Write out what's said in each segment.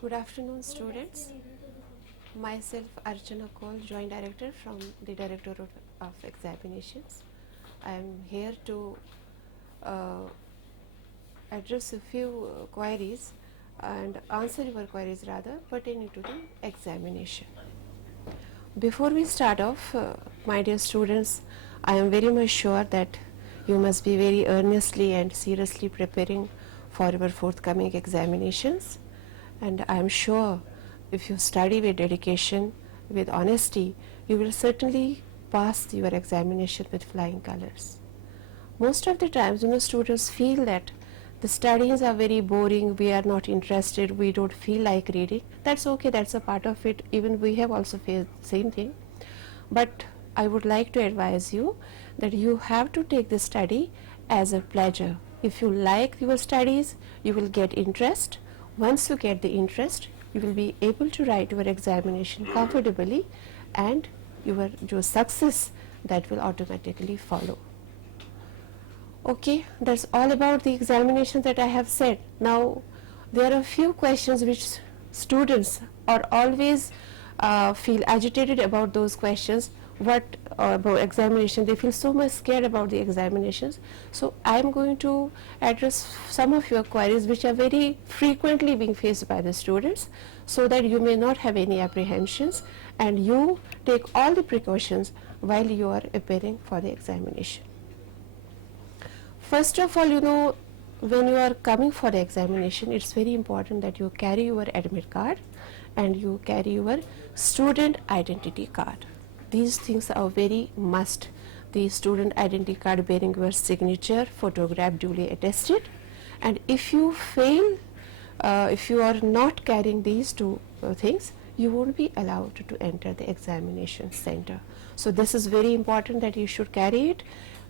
Good afternoon, students. Myself, Archana Kaul, Joint Director from the Directorate of Examinations. I am here to address a few queries and answer your queries rather pertaining to the examination. Before we start off, my dear students, I am very much sure that you must be very earnestly and seriously preparing for your forthcoming examinations, and I am sure if you study with dedication, with honesty, you will certainly pass your examination with flying colors. Most of the times, students feel that the studies are very boring, we are not interested, we don't feel like reading. That's okay, that's a part of it. Even we have also faced the same thing. But I would like to advise you that you have to take this study as a pleasure. If you like your studies, you will get interest. Once you get the interest, you will be able to write your examination comfortably, and your success that will automatically follow. Okay, that's all about the examination that I have said. Now, there are a few questions which students are always feel agitated about those questions. What about examination? They feel so much scared about the examinations. So, I am going to address some of your queries which are very frequently being faced by the students, so that you may not have any apprehensions and you take all the precautions while you are appearing for the examination. First of all, when you are coming for the examination, it's very important that you carry your admit card and you carry your student identity card. These things are very must. The student identity card bearing your signature, photograph duly attested, and if you fail, if you are not carrying these two things, you won't be allowed to enter the examination center. So this is very important that you should carry it.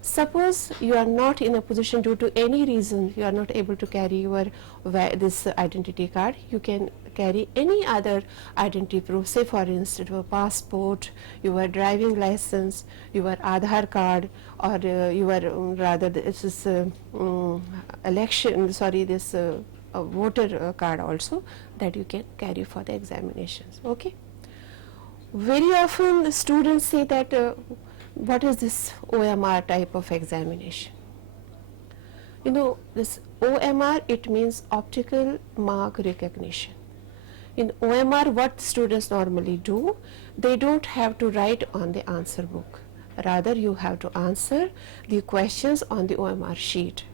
Suppose you are not in a position, due to any reason you are not able to carry your this identity card, you can carry any other identity proof, say for instance your passport, your driving license, your Aadhaar card, or your rather this is voter card also, that you can carry for the examinations. Okay. Very often the students say that what is this OMR type of examination? This OMR, it means optical mark recognition. In OMR, what students normally do, they don't have to write on the answer book. Rather, you have to answer the questions on the OMR sheet.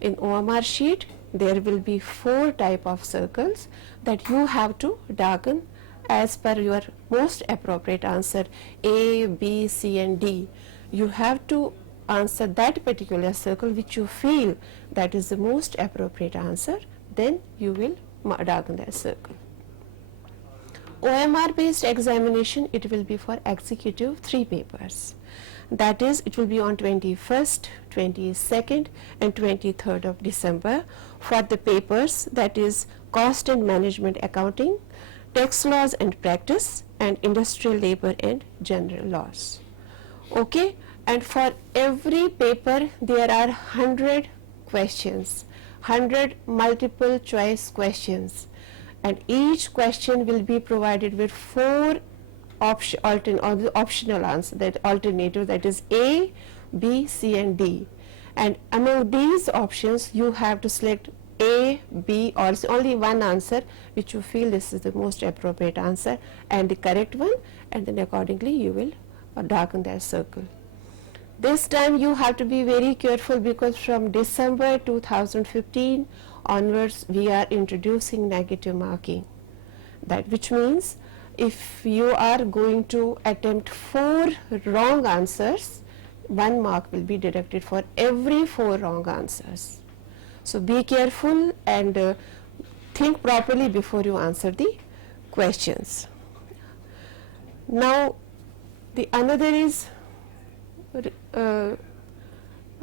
In OMR sheet, there will be 4 type of circles that you have to darken as per your most appropriate answer, A, B, C and D. You have to answer that particular circle which you feel that is the most appropriate answer, then you will darken that circle. OMR based examination, it will be for executive 3 papers. That is, it will be on 21st, 22nd and 23rd of December for the papers, that is cost and management accounting, tax laws and practice, and industrial labor and general laws. Okay, and for every paper there are 100 questions, 100 multiple choice questions, and each question will be provided with 4 optional answer, that alternative, that is A, B, C and D, and among these options you have to select A, B, or only one answer which you feel this is the most appropriate answer and the correct one, and then accordingly you will darken that circle. This time you have to be very careful, because from December 2015 onwards we are introducing negative marking. That which means if you are going to attempt 4 wrong answers, 1 mark will be deducted for every 4 wrong answers. So be careful and think properly before you answer the questions. Now, the another is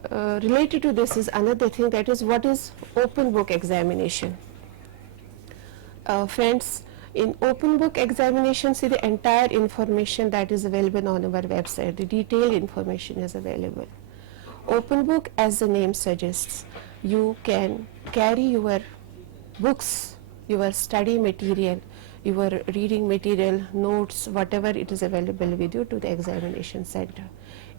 related to this is another thing, that is what is open book examination. Friends, in open book examination, see the entire information that is available on our website, the detailed information is available. Open book, as the name suggests, you can carry your books your study material, your reading material, notes, whatever it is available with you to the examination center.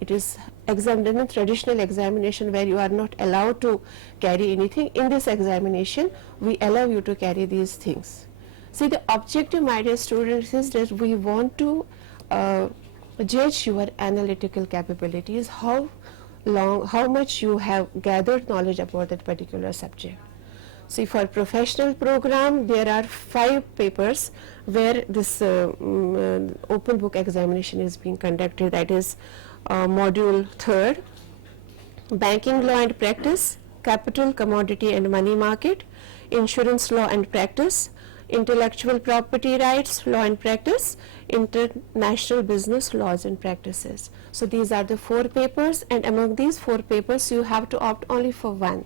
It is traditional examination where you are not allowed to carry anything. In this examination, we allow you to carry these things. See, the objective, my dear students, is that we want to judge your analytical capabilities, how much you have gathered knowledge about that particular subject. See, for professional program, there are 5 papers where this open book examination is being conducted. That is module 3rd, banking law and practice, capital, commodity and money market, insurance law and practice, intellectual property rights, law and practice, international business laws and practices. So these are the 4 papers, and among these 4 papers you have to opt only for one,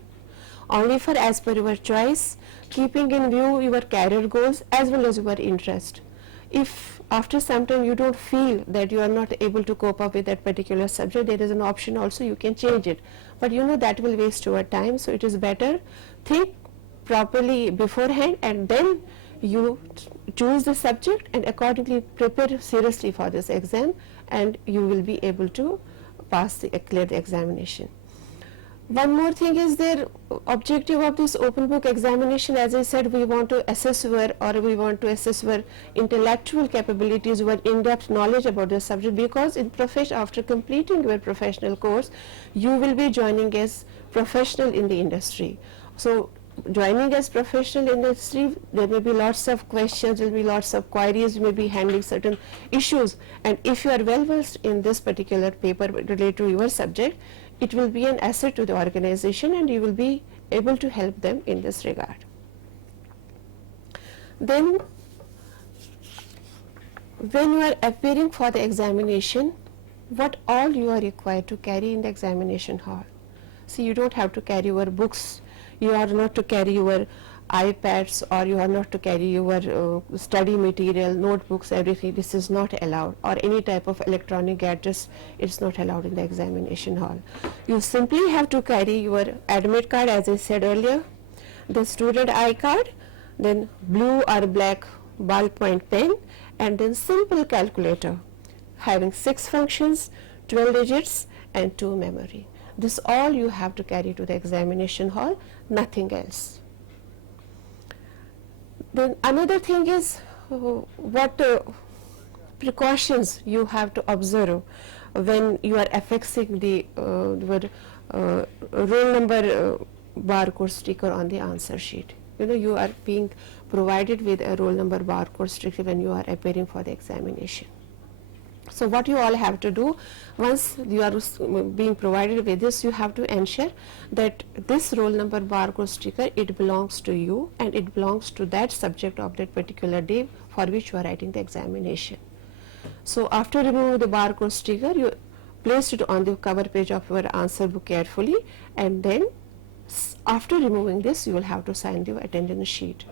only for as per your choice, keeping in view your career goals as well as your interest. If after some time you don't feel that you are not able to cope up with that particular subject, there is an option also, you can change it, but you know that will waste your time. So it is better think properly beforehand and then you choose the subject and accordingly prepare seriously for this exam, and you will be able to clear the examination. One more thing is their objective of this open book examination. As I said, we want to assess your intellectual capabilities, your in-depth knowledge about the subject, because in after completing your professional course, you will be joining as professional in the industry. So joining as professional industry, there may be lots of questions, there will be lots of queries, you may be handling certain issues, and if you are well versed in this particular paper related to your subject, it will be an asset to the organization and you will be able to help them in this regard. Then when you are appearing for the examination, what all you are required to carry in the examination hall. See, you don't have to carry your books, you are not to carry your iPads, or you are not to carry your study material, notebooks, everything. This is not allowed, or any type of electronic gadgets, it's not allowed in the examination hall. You simply have to carry your admit card, as I said earlier, the student I card, then blue or black ballpoint pen, and then simple calculator having 6 functions, 12 digits and 2 memory. This all you have to carry to the examination hall, nothing else. Then another thing is what precautions you have to observe when you are affixing the roll number barcode sticker on the answer sheet. You know, you are being provided with a roll number barcode sticker when you are appearing for the examination. So what you all have to do, once you are being provided with this, you have to ensure that this roll number barcode sticker, it belongs to you and it belongs to that subject of that particular day for which you are writing the examination. So after removing the barcode sticker, you place it on the cover page of your answer book carefully, and then after removing this, you will have to sign the attendance sheet.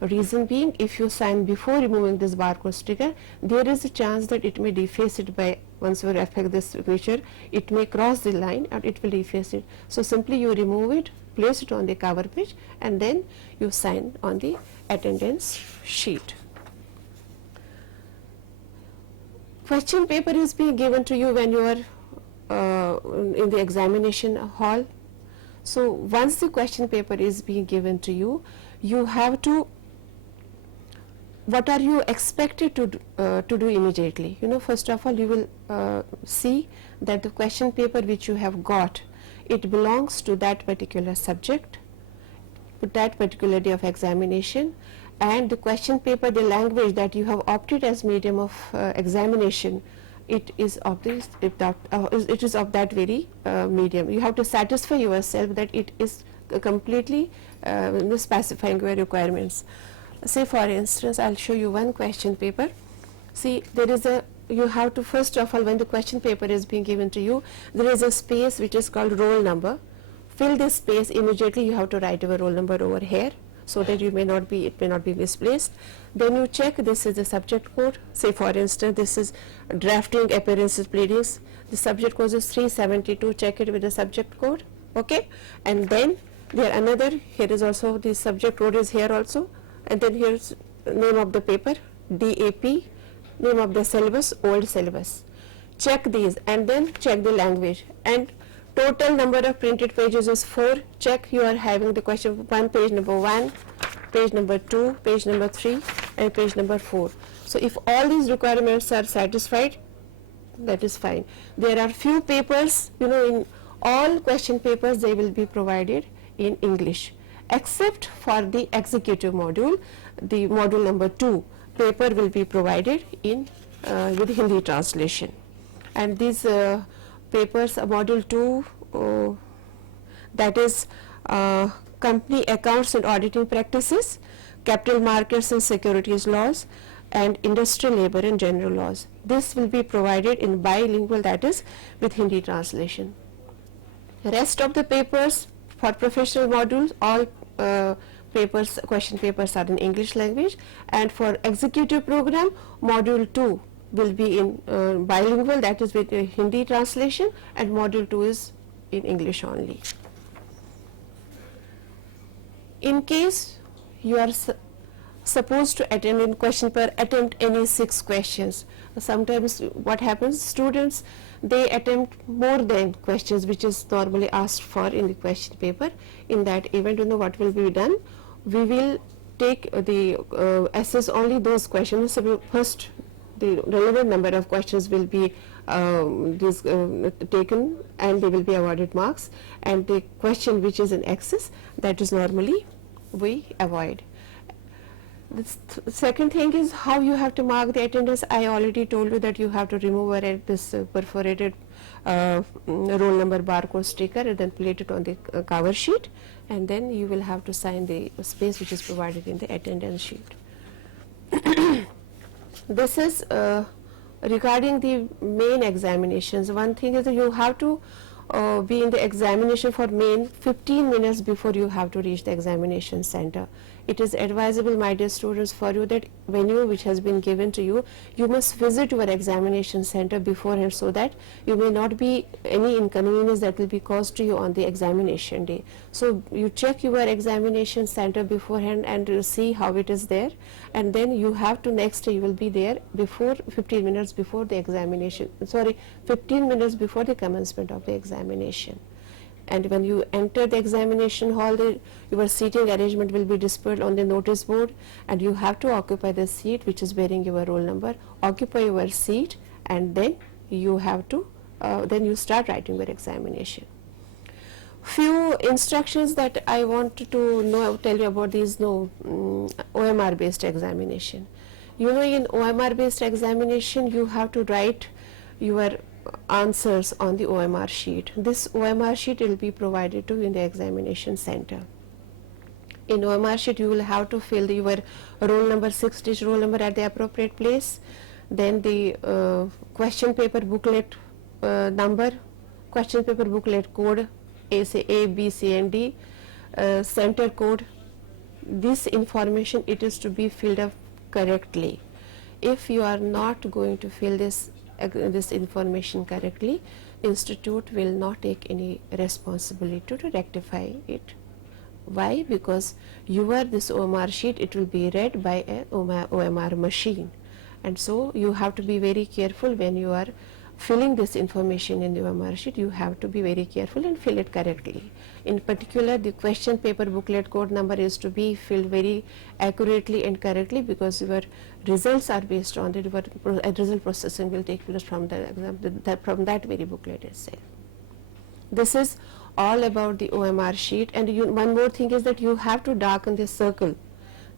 Reason being, if you sign before removing this barcode sticker, there is a chance that it may deface it by, once you affect this signature, it may cross the line and it will deface it. So simply you remove it, place it on the cover page, and then you sign on the attendance sheet. Question paper is being given to you when you are in the examination hall. So once the question paper is being given to you, you have to, what are you expected to do immediately? You know, first of all, you will see that the question paper which you have got, it belongs to that particular subject, that particular day of examination, and the question paper, the language that you have opted as medium of examination, it is of this, it is of that very medium. You have to satisfy yourself that it is completely specifying your requirements. Say for instance, I'll show you one question paper. See, there is a, you have to, first of all, when the question paper is being given to you, there is a space which is called roll number. Fill this space immediately. You have to write your roll number over here, so that you may not be, it may not be misplaced. Then you check, this is the subject code. Say for instance, this is drafting appearances pleadings. The subject code is 372. Check it with the subject code. Okay, and then there another, here is also the subject code is here also. and then here's name of the paper, DAP, name of the syllabus, old syllabus. Check these and then check the language, and total number of printed pages is 4. Check you are having the question 1, page number 1, page number 2, page number 3 and page number 4. So if all these requirements are satisfied, that is fine. There are few papers, you know, in all question papers they will be provided in English, except for the executive module. The module number 2 paper will be provided in with Hindi translation, and these papers, module 2, that is company accounts and auditing practices, capital markets and securities laws, and industrial labor and general laws. This will be provided in bilingual, that is with Hindi translation. Rest of the papers for professional modules, all papers, question papers are in English language, and for executive program, module 2 will be in bilingual, that is with Hindi translation, and module 2 is in English only. In case you are supposed to attend in question paper, attempt any 6 questions. Sometimes what happens, students they attempt more than questions which is normally asked for in the question paper. In that event, you know what will be done, we will take assess only those questions. So first the relevant number of questions will be taken and they will be awarded marks, and the question which is in excess, that is normally we avoid. The second thing is how you have to mark the attendance. I already told you that you have to remove this perforated roll number barcode sticker and then plate it on the cover sheet, and then you will have to sign the space which is provided in the attendance sheet. This is regarding the main examinations. One thing is that you have to be in the examination for main 15 minutes before you have to reach the examination center. It is advisable, my dear students, for you that venue which has been given to you, you must visit your examination center beforehand, so that you may not be any inconvenience that will be caused to you on the examination day. So you check your examination center beforehand and see how it is there, and then you have to next day you will be there before 15 minutes before the examination, 15 minutes before the commencement of the examination. And when you enter the examination hall, your seating arrangement will be displayed on the notice board, and you have to occupy the seat which is bearing your roll number. Occupy your seat, and then you have to then you start writing your examination. Few instructions that I want to tell you about these OMR based examination. You know, in OMR based examination you have to write your answers on the OMR sheet. This OMR sheet will be provided to you in the examination center. In OMR sheet you will have to fill your roll number, 6-digit roll number at the appropriate place, then the question paper booklet number, question paper booklet code, say A, B, C and D, center code. This information, it is to be filled up correctly. If you are not going to fill this information correctly, institute will not take any responsibility to rectify it. Why? Because this OMR sheet, it will be read by a OMR machine, and so you have to be very careful when you are filling this information in the OMR sheet. You have to be very careful and fill it correctly. In particular, the question paper booklet code number is to be filled very accurately and correctly, because your results are based on the result processing will take place from the exam, from that very booklet itself. This is all about the OMR sheet. And one more thing is that you have to darken this circle.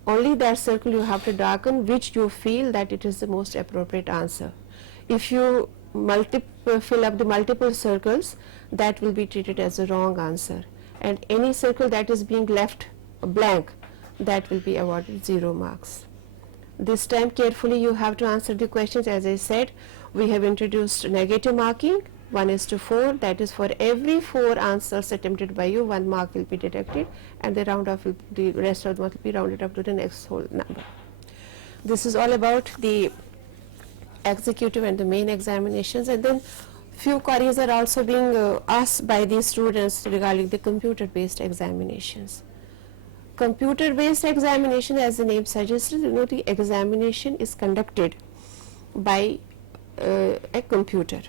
Only that circle you have to darken which you feel that it is the most appropriate answer. If you fill up the multiple circles, that will be treated as a wrong answer, and any circle that is being left blank, that will be awarded 0 marks. This time carefully you have to answer the questions. As I said, we have introduced negative marking, 1:4, that is for every 4 answers attempted by you, 1 mark will be deducted, and the rest of them will be rounded up to the next whole number. This is all about the executive and the main examinations. And then few queries are also being asked by the students regarding the computer based examinations. Computer based examination, as the name suggests, the examination is conducted by a computer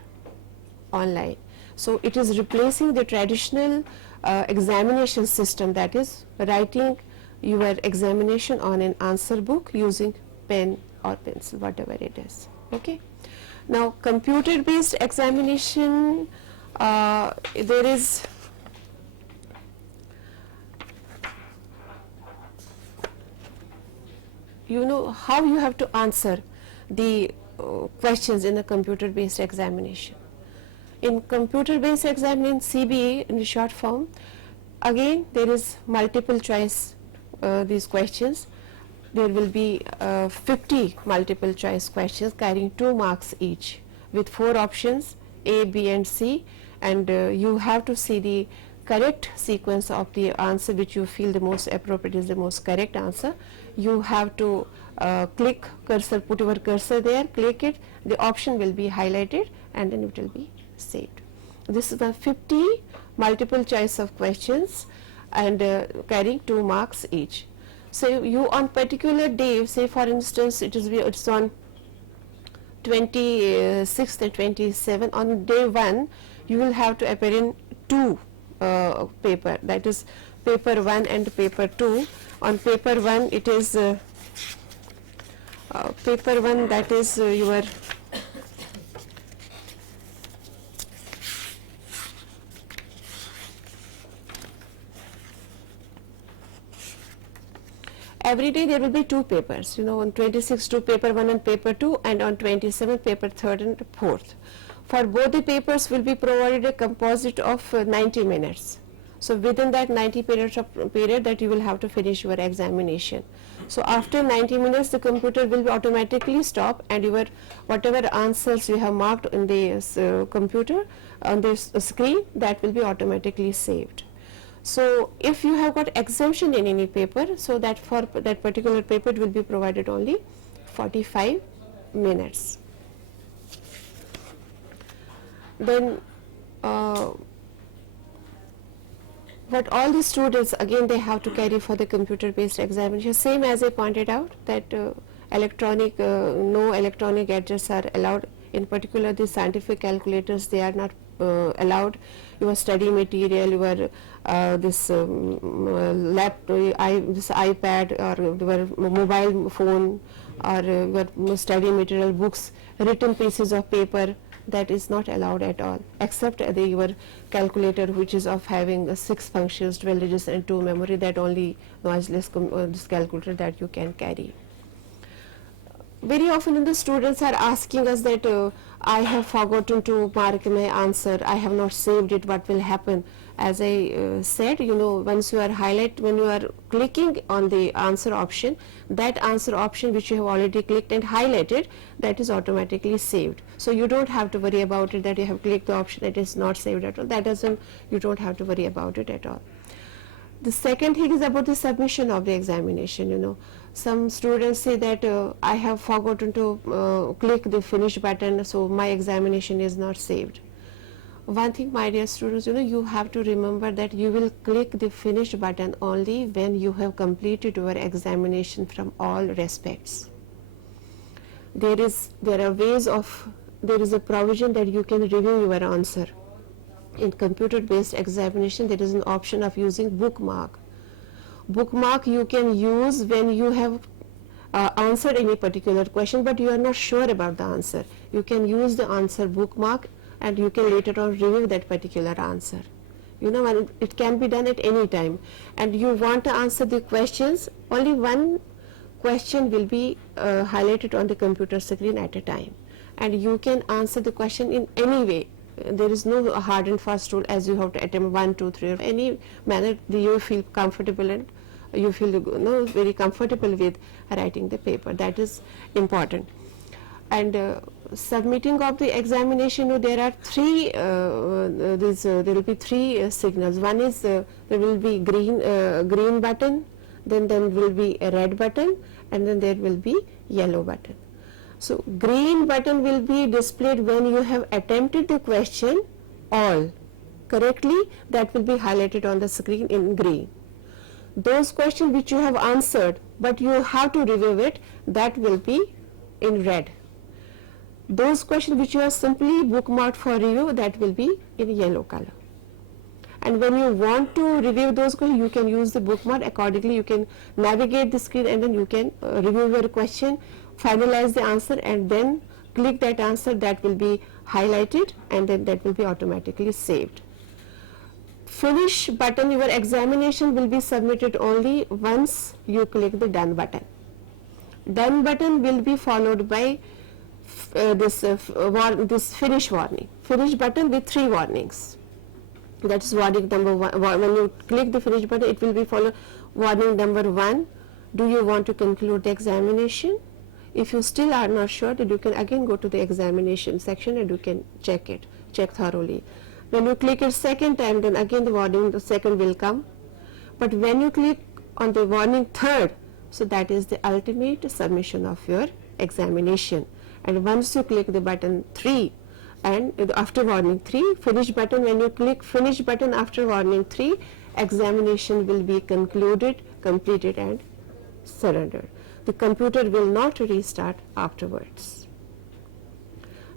online. So it is replacing the traditional examination system, that is writing your examination on an answer book using pen or pencil, whatever it is. Okay. Now computer based examination, there is how you have to answer the questions in a computer based examination. In computer based examination, CBE in the short form, again there is multiple choice these questions. There will be 50 multiple choice questions carrying 2 marks each with 4 options A, B and C, and you have to see the correct sequence of the answer which you feel the most appropriate is the most correct answer. You have to click cursor, put your cursor there, click it, the option will be highlighted and then it will be saved. This is the 50 multiple choice of questions and carrying 2 marks each. So you on particular day, say for instance it's on 26th and 27th, on day 1 you will have to appear in 2 paper, that is paper 1 and paper 2. On paper 1 it is paper 1, that is your every day there will be 2 papers, on 26th 2 paper 1 and paper 2, and on 27th paper 3rd and 4th. For both the papers will be provided a composite of 90 minutes. So within that 90 period that you will have to finish your examination. So after 90 minutes the computer will automatically stop and your whatever answers you have marked in the computer on this screen, that will be automatically saved. So if you have got exemption in any paper, so that for that particular paper it will be provided only 45 minutes. Then what all the students again they have to carry for the computer based examination, same as I pointed out that electronic no electronic gadgets are allowed, in particular the scientific calculators they are not allowed. Your study material, your this this iPad or your mobile phone or your study material, books, written pieces of paper, that is not allowed at all, except your calculator which is of having 6 functions, 12 digits and 2 memory, that only noiseless this calculator that you can carry. Very often the students are asking us that I have forgotten to mark my answer, I have not saved it, what will happen? As I said, once you are when you are clicking on the answer option, that answer option which you have already clicked and highlighted, that is automatically saved. So you don't have to worry about it that you have clicked the option that is not saved at all. That doesn't, you don't have to worry about it at all. The second thing is about the submission of the examination. Some students say that I have forgotten to click the finish button, so my examination is not saved. One thing, my dear students, you have to remember that you will click the finish button only when you have completed your examination from all respects. There is a provision that you can review your answer. In computer based examination there is an option of using bookmark. Bookmark you can use when you have answered any particular question but you are not sure about the answer. You can use the answer bookmark and you can later on review that particular answer. And it can be done at any time, and you want to answer the questions, only one question will be highlighted on the computer screen at a time, and you can answer the question in any way. There is no hard and fast rule as you have to attempt 1, 2, 3 or any manner you feel comfortable and you feel very comfortable with writing the paper. That is important. And submitting of the examination, there are 3 there will be 3 signals. One is there will be green button, then there will be a red button, and then there will be yellow button. So green button will be displayed when you have attempted the question all correctly, that will be highlighted on the screen in green. Those questions which you have answered but you have to review it, that will be in red. Those questions which you have simply bookmarked for review, that will be in yellow color. And when you want to review those questions, you can use the bookmark accordingly. You can navigate the screen and then you can review your question, finalize the answer, and then click that answer. That will be highlighted and then that will be automatically saved. Finish button, your examination will be submitted only once you click the done button. Done button will be followed by this finish warning. Finish button with 3 warnings. That is warning number 1. When you click the finish button, it will be followed warning number 1. Do you want to conclude the examination? If you still are not sure, then you can again go to the examination section and you can check thoroughly. When you click it second time, then again the second will come. But when you click on the warning third, so that is the ultimate submission of your examination. And once you click the button 3, and after warning 3, finish button, when you click finish button after warning 3, examination will be concluded, completed and surrendered. The computer will not restart afterwards.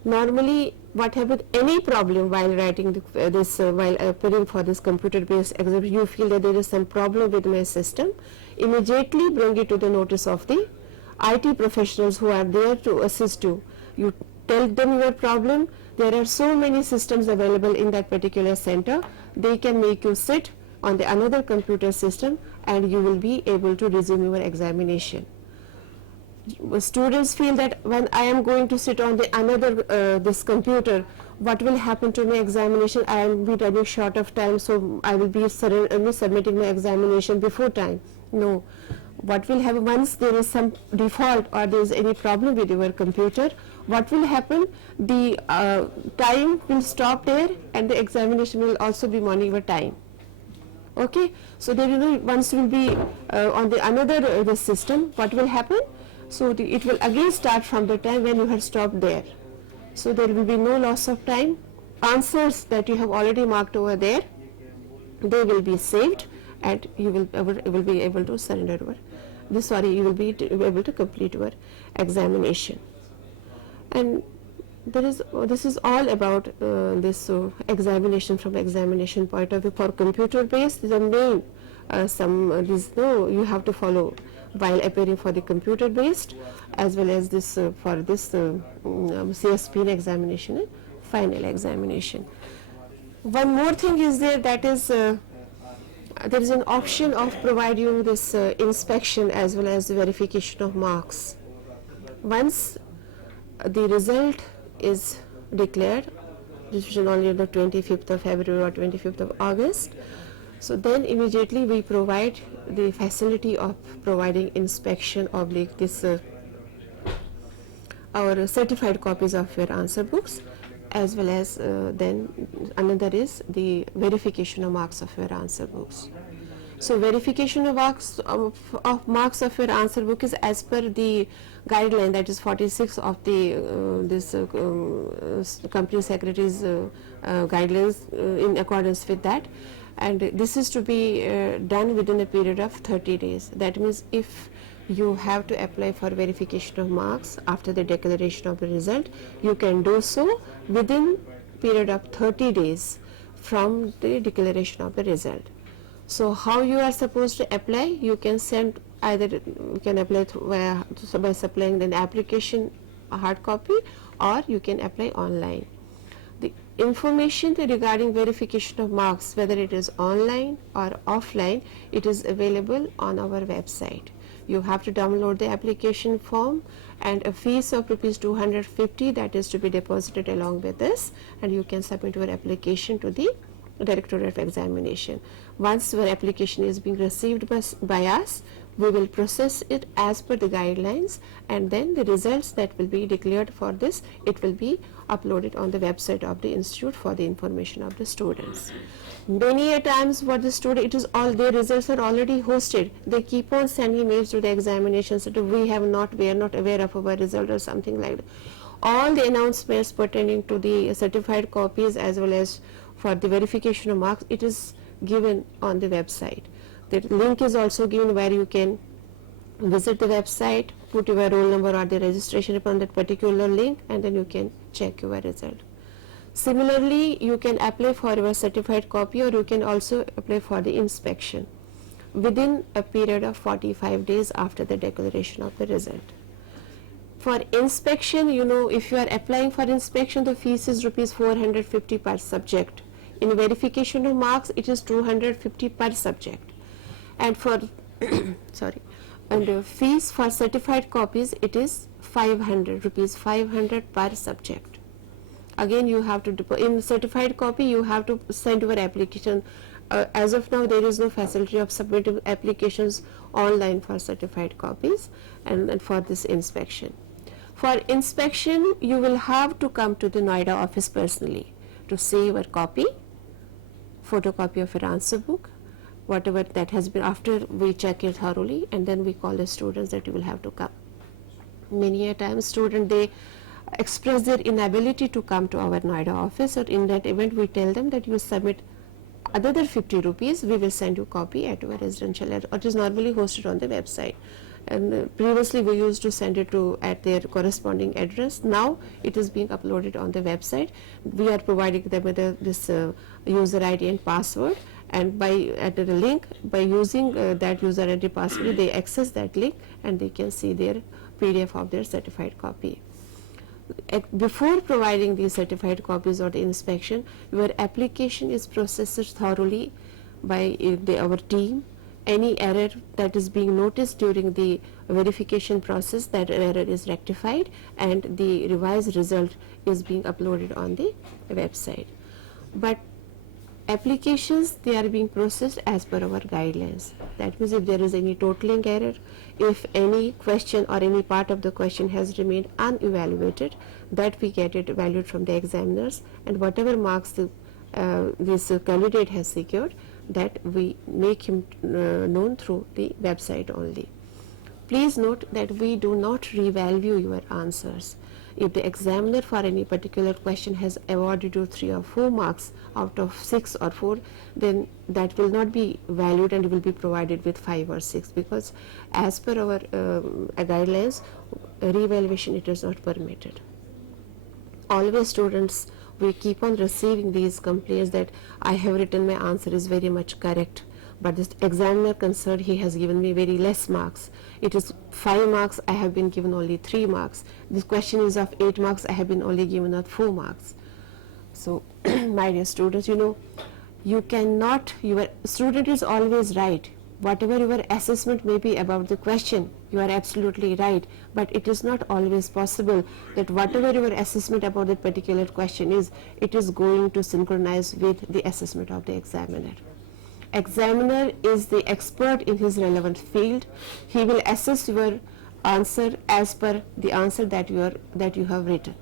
Normally what happens, any problem while writing while appearing for this computer based exam, you feel that there is some problem with my system, immediately bring it to the notice of the IT professionals who are there to assist you. You tell them your problem. There are so many systems available in that particular center. They can make you sit on the another computer system and you will be able to resume your examination. Students feel that when I am going to sit on the another this computer, what will happen to my examination? I will be running short of time, so I will be submitting my examination before time. No. What will happen once there is some default or there is any problem with your computer, what will happen? The time will stop there and the examination will also be monitoring your time. Okay, so there once will be on the another the system, what will happen? So it will again start from the time when you had stopped there. So there will be no loss of time. Answers that you have already marked over there, they will be saved and you will be able to surrender you will be able to complete your examination. And this is all about this examination from examination point of view. For computer based, the main you have to follow while appearing for the computer based, as well as this for this CSP examination and final examination. One more thing is there, that is there is an option of provide you this inspection as well as the verification of marks. Once the result is declared, which is only on the 25th of February or 25th of August, so then immediately we provide the facility of providing inspection of this our certified copies of your answer books, as well as then another is the verification of marks of your answer books. So verification of marks of your answer book is as per the guideline, that is 46 of the company secretary's guidelines, in accordance with that, and this is to be done within a period of 30 days. That means if you have to apply for verification of marks after the declaration of the result, you can do so within period of 30 days from the declaration of the result. So how you are supposed to apply? You can send either you can apply by supplying an application, a hard copy, or you can apply online. The information regarding verification of marks, whether it is online or offline, it is available on our website. You have to download the application form and a fees of ₹250 that is to be deposited along with this, and you can submit your application to the Directorate of Examination. Once your application is being received by us, we will process it as per the guidelines, and then the results that will be declared for this, it will be uploaded on the website of the institute for the information of the students. Many a times for the student, it is all their results are already hosted. They keep on sending mails to the examination center. We are not aware of our result or something like that. All the announcements pertaining to the certified copies as well as for the verification of marks, it is given on the website. The link is also given where you can visit the website, put your roll number or the registration upon that particular link, and then you can check your result. Similarly, you can apply for your certified copy, or you can also apply for the inspection within a period of 45 days after the declaration of the result. For inspection, if you are applying for inspection, the fees is rupees 450 per subject. In verification of marks, it is 250 per subject. And for sorry, and fees for certified copies, it is 500 rupees, 500 per subject. Again, you have to in certified copy, you have to send your application. As of now, there is no facility of submitting applications online for certified copies and for this inspection. For inspection, you will have to come to the Noida office personally to see your copy, photocopy of your answer book, whatever that has been. After we check it thoroughly, and then we call the students that you will have to come. Many a time student, they express their inability to come to our Noida office, or in that event we tell them that you submit another 50 rupees, we will send you copy at your residential address. It is normally hosted on the website, and previously we used to send it to at their corresponding address. Now it is being uploaded on the website. We are providing them with this user ID and password, and at the link, by using that user ID password, they access that link and they can see their PDF of their certified copy. Before providing these certified copies or the inspection, your application is processed thoroughly by our team. Any error that is being noticed during the verification process, that error is rectified and the revised result is being uploaded on the website. But applications, they are being processed as per our guidelines. That means if there is any totaling error, if any question or any part of the question has remained unevaluated, that we get it valued from the examiners, and whatever marks this candidate has secured, that we make him known through the website only. Please note that we do not revalue your answers. If the examiner for any particular question has awarded you 3 or 4 marks out of 6 or 4, then that will not be valued and will be provided with 5 or 6, because as per our guidelines, revaluation, it is not permitted. Always students, we keep on receiving these complaints that I have written my answer is very much correct, but this examiner concerned, he has given me very less marks. It is 5 marks, I have been given only 3 marks. This question is of 8 marks, I have been only given out 4 marks. So my dear students, you cannot, your student is always right. Whatever your assessment may be about the question, you are absolutely right, but it is not always possible that whatever your assessment about that particular question is, it is going to synchronize with the assessment of the examiner. Examiner is the expert in his relevant field. He will assess your answer as per the answer that you have written.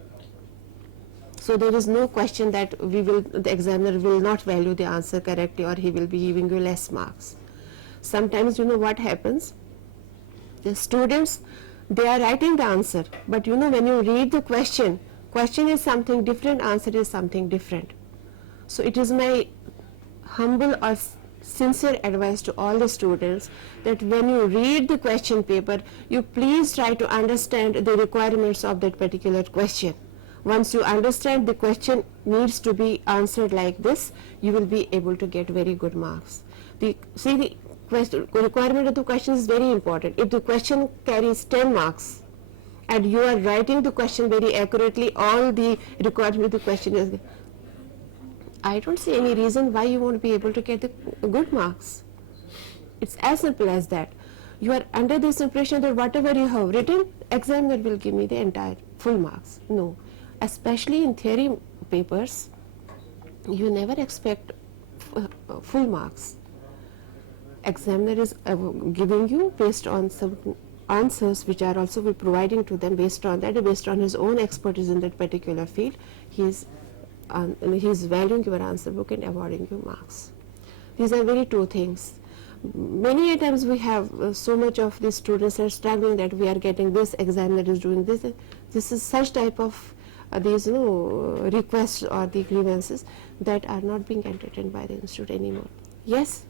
So there is no question that the examiner will not value the answer correctly, or he will be giving you less marks. Sometimes what happens, the students, they are writing the answer, but when you read the question is something different, answer is something different. So it is my humble or sincere advice to all the students that when you read the question paper, you please try to understand the requirements of that particular question. Once you understand the question needs to be answered like this, you will be able to get very good marks. The requirement of the question is very important. If the question carries 10 marks and you are writing the question very accurately, all the requirement of the question is, I don't see any reason why you won't be able to get the good marks. It's as simple as that. You are under this impression that whatever you have written, examiner will give me the entire full marks. No. Especially in theory papers, you never expect full marks. Examiner is giving you based on some answers which are also providing to them based on that, based on his own expertise in that particular field. He is valuing your answer book and awarding you marks. These are very two things. Many a times we have so much of these students are struggling that we are getting this, examiner is doing this. This is such type of these requests or the grievances that are not being entertained by the institute anymore. Yes,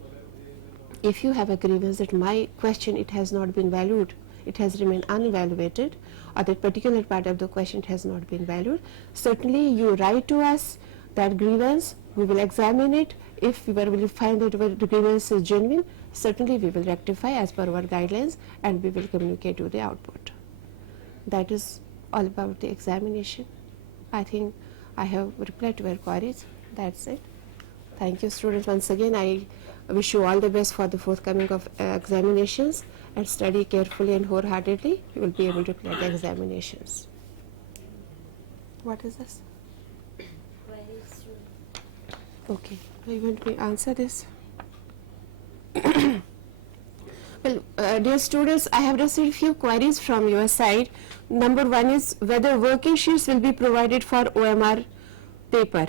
if you have a grievance that my question it has not been valued, it has remained unevaluated, or that particular part of the question has not been valued, certainly you write to us that grievance, we will examine it. If we will find that the grievance is genuine, certainly we will rectify as per our guidelines and we will communicate to the output. That is all about the examination. I think I have replied to your queries. That's it. Thank you, students. Once again, I wish you all the best for the forthcoming of examinations, and study carefully and wholeheartedly. You will be able to clear the examinations. What is this? Okay, you want me to answer this? Well, dear students, I have received few queries from your side. Number one is whether working sheets will be provided for OMR paper.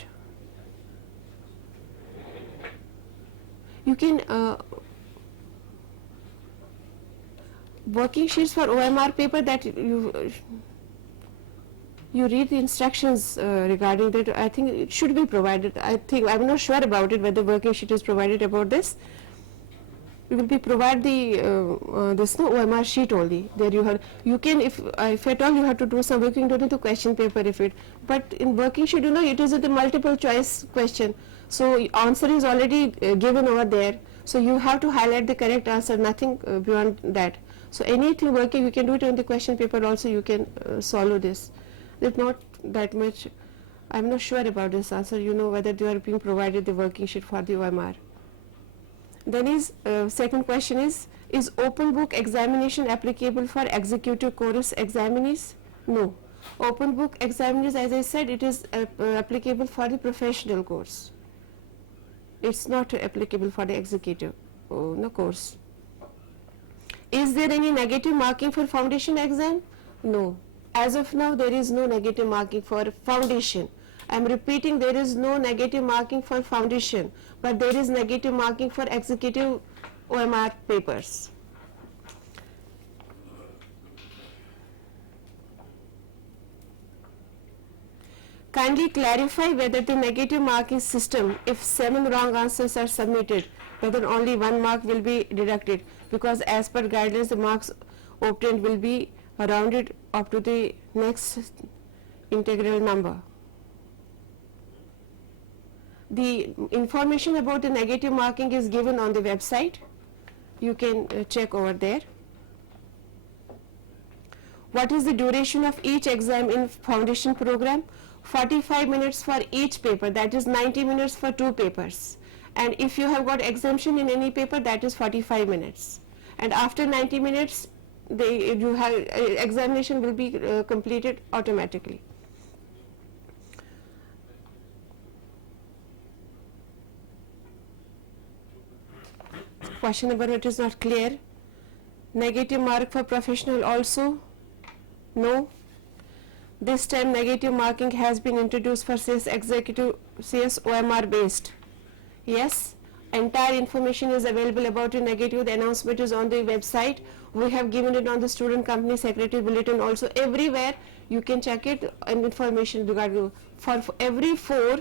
You can working sheets for OMR paper, that you read the instructions regarding that. I think it should be provided. I'm not sure about it whether working sheet is provided about this. We will be provide the this OMR sheet only. There you can if at all you have to do some working, don't need to question paper if it. But in working sheet, it is the multiple choice question. So answer is already given over there. So you have to highlight the correct answer. Nothing beyond that. So anything working, you can do it on the question paper also. You can solve this. It's not that much. I'm not sure about this answer. Whether they are being provided the working sheet for the OMR. Then is second question is open book examination applicable for executive course examinees? No. Open book examinees, as I said, it is applicable for the professional course. It's not applicable for the executive course. Is there any negative marking for foundation exam? No. As of now, there is no negative marking for foundation. I am repeating, there is no negative marking for foundation, but there is negative marking for executive OMR papers. Kindly clarify whether the negative marking system, if 7 wrong answers are submitted, whether only 1 mark will be deducted, because as per guidelines the marks obtained will be rounded up to the next integral number. The information about the negative marking is given on the website. You can check over there. What is the duration of each exam in foundation program? 45 minutes for each paper, that is 90 minutes for 2 papers. And if you have got exemption in any paper, that is 45 minutes. And after 90 minutes, examination will be completed automatically. Question number 8 is not clear. Negative mark for professional also? No. This time negative marking has been introduced for CS executive, CS OMR based. Yes. Entire information is available about the negative. The announcement is on the website. We have given it on the student company secretary bulletin also. Everywhere you can check it, and information regarding for every 4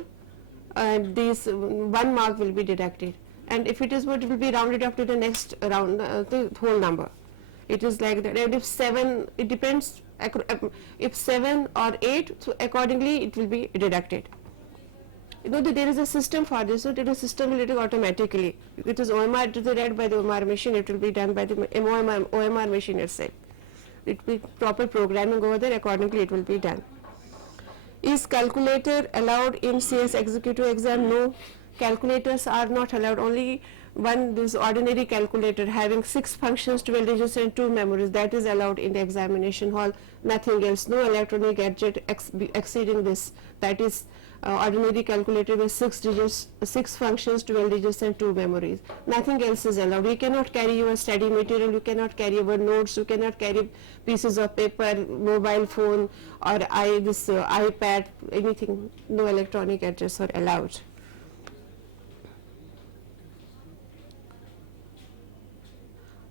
these 1 mark will be deducted. And if it is what, it will be rounded up to the next round, the whole number. It is like that. And if 7, it depends, if 7 or 8, so accordingly it will be deducted. That there is a system for this, so it is system related automatically. It is OMR, it is read by the OMR machine, it will be done by the OMR machine itself. It will be proper programming over there, accordingly it will be done. Is calculator allowed in CS executive exam? No. Calculators are not allowed. Only this ordinary calculator having 6 functions, 12 digits and 2 memories, that is allowed in the examination hall. Nothing else. No electronic gadget exceeding this. That is ordinary calculator with 6 digits, 6 functions, 12 digits and 2 memories. Nothing else is allowed. You cannot carry your study material, you cannot carry your notes, you cannot carry pieces of paper, mobile phone or iPad, anything. No electronic gadgets are allowed.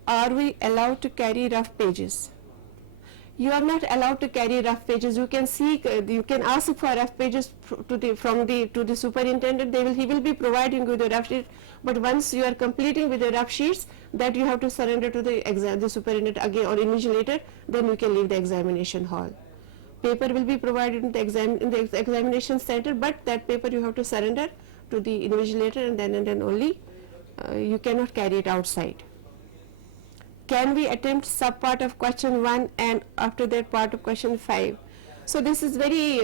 Are we allowed to carry rough pages? You are not allowed to carry rough pages. You can seek, you can ask for rough pages to the superintendent. He will be providing you the rough sheet. But once you are completing with the rough sheets, that you have to surrender to the superintendent again or invigilator. Then you can leave the examination hall. Paper will be provided in the examination center, but that paper you have to surrender to the invigilator, and then only you cannot carry it outside. Can we attempt sub part of question 1 and after that part of question 5? So this is very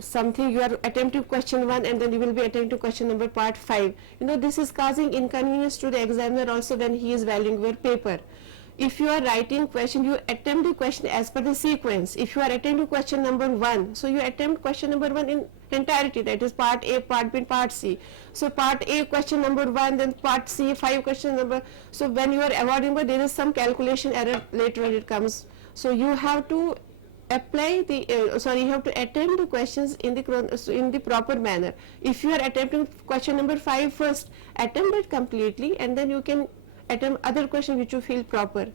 something. You are attempting question 1 and then you will be attempting question number part 5. You know, this is causing inconvenience to the examiner also when he is valuing your paper. If you are writing question, you attempt the question as per the sequence. If you are attempting question number 1, so you attempt question number 1 in entirety, that is part A, part B, part C. So part A question number 1, then part C 5 question number. So when you are avoiding, but there is some calculation error later when it comes. So you have to apply the you have to attempt the questions in the proper manner. If you are attempting question number 5 first, attempt it completely, and then you can attempt other question which you feel proper,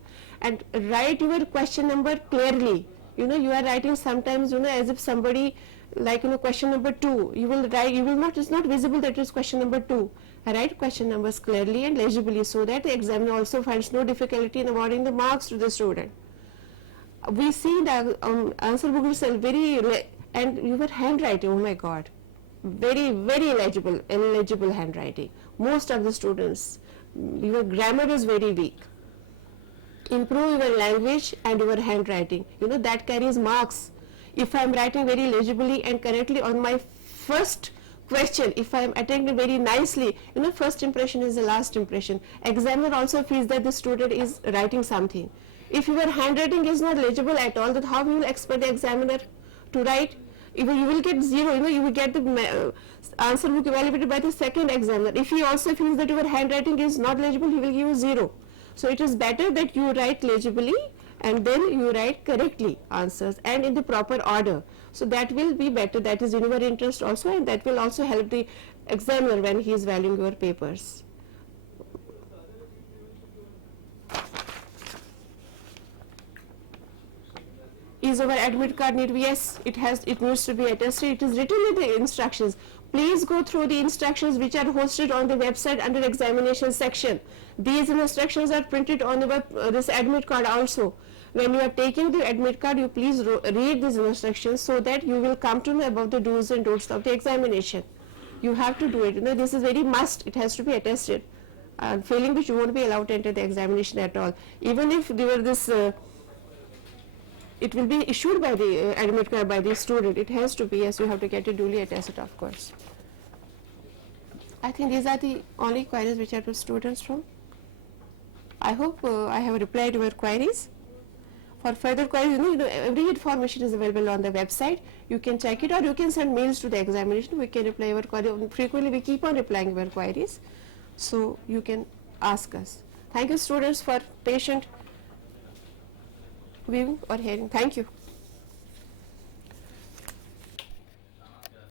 and write your question number clearly. You know, you are writing sometimes, you know, as if somebody, like, you know, question number 2, you will write, you will not, it's not visible that it is question number 2. Write question numbers clearly and legibly so that the examiner also finds no difficulty in awarding the marks to the student. We see the answer book itself and your handwriting, oh my god, very illegible handwriting. Most of the students, your grammar is very weak. Improve your language and your handwriting. You know, that carries marks. If I am writing very legibly and correctly on my first question, if I am attempting very nicely, you know, first impression is the last impression. Examiner also feels that the student is writing something. If your handwriting is not legible at all, then how you will expect the examiner to write? You will get 0, you know, you will get the answer book evaluated by the second examiner. If he also feels that your handwriting is not legible, he will give you 0. So it is better that you write legibly and then you write correctly answers and in the proper order. So that will be better, that is in your interest also, and that will also help the examiner when he is valuing your papers. Is our admit card need? Yes, it needs to be attested. It is written in the instructions. Please go through the instructions which are hosted on the website under examination section. These instructions are printed on the this admit card also. When you are taking the admit card, you please read these instructions so that you will come to know about the do's and don'ts of the examination. You have to do it. You know, this is very must. It has to be attested. Failing which, you won't be allowed to enter the examination at all. Even if there were this. It will be issued by the admit card by the student. It has to be, yes, you have to get it duly attested, of course. I think these are the only queries which are to students from. I hope I have replied to your queries. For further queries, you know, every information is available on the website. You can check it, or you can send mails to the examination. We can reply your query. Frequently, we keep on replying your queries. So you can ask us. Thank you, students, for patient viewing or hearing. Thank you.